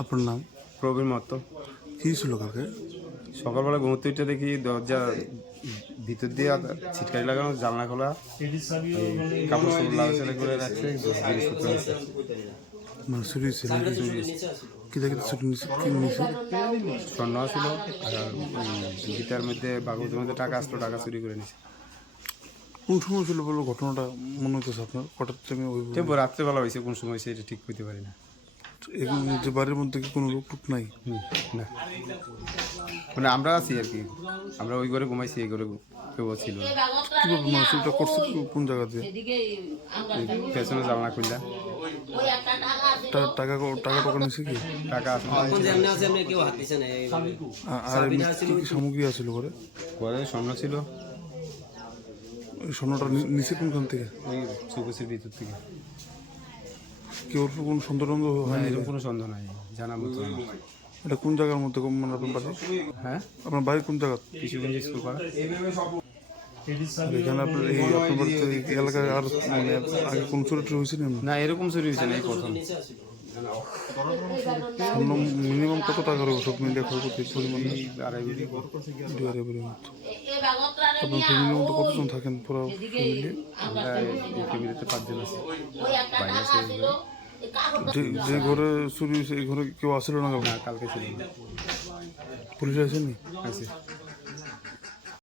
আপনার নাম? প্রবীণ মত্ত কী ছিল কালকে? সকালবেলা ঘুমোতে দেখি দরজা ভিতর দিয়ে ছিটকারি লাগানো জানলা খোলা কাপড় সব লাগাচালা করে রাখছে জিনিসপত্র। মানে চুরি ছিল কি দেখে চুরি নিছে কি নিছে স্বর্ণ ছিল আর গীতার মধ্যে বাগবতের মধ্যে টাকা আসলো টাকা চুরি করে নিছে। কোন সময় ছিল বলো? ঘটনাটা মনে হতেছে আপনার? থেকে ওই রাত্রেবেলা হয়েছে কোন সময় সেটা ঠিক করতে পারি না। যে বাড়ির মধ্যে কি কোনো লোক টুক নাই না। মানে আমরা আছি আর কি। আমরা ওই ঘরে ঘুমাইছি এই ঘরে কেউ ছিল কীভাবে মানে চুরিটা করছে কোন জায়গা দিয়ে? এই পেছনে জানলা খুললা। টা- টাকা টাকা টাকা নিছে কি? টাকা আর সামগ্রী আছিল ঘরে? ঘরে স্বর্ণ ছিল। ওই স্বর্ণটা নিচে কোনখান থেকে? ওই চৌকসের ভিতর থেকে। কি ওর কোনো সন্দেহ টন্দেহ না এরকম কোনো সন্দেহ নাই জানার মতো। এটা কোন জায়গার মধ্যে কোন- মানে আপনার বাড়ি? হ্যাঁ? আপনার বাড়ি কোন জায়গা? কিশোরগঞ্জ স্কুল পাড়া। এখানে আপনার এই আপনার বাড়িতে এই এলাকায় আর মানে আগে কোন চুরি টুরি হয়েছে না এরকম চুরি হয়েছে না এই প্রথম। মিনিমাম কত টাকা রয়েছে সব মিলিয়ে ক্ষয়ক্ষতি পরিমাণ? এই আড়াই কোটি। আপনার ফ্যামিলির মধ্যে কতজন থাকেন পুরো ফ্যামিলি আমরা এই ফ্যামিলিতে পাঁচজন আছে। যে যে ঘরে চুরি হয়েছে এই ঘরে কেউ আসলো না কালকে ছিল পুলিশ আসেনি? আছে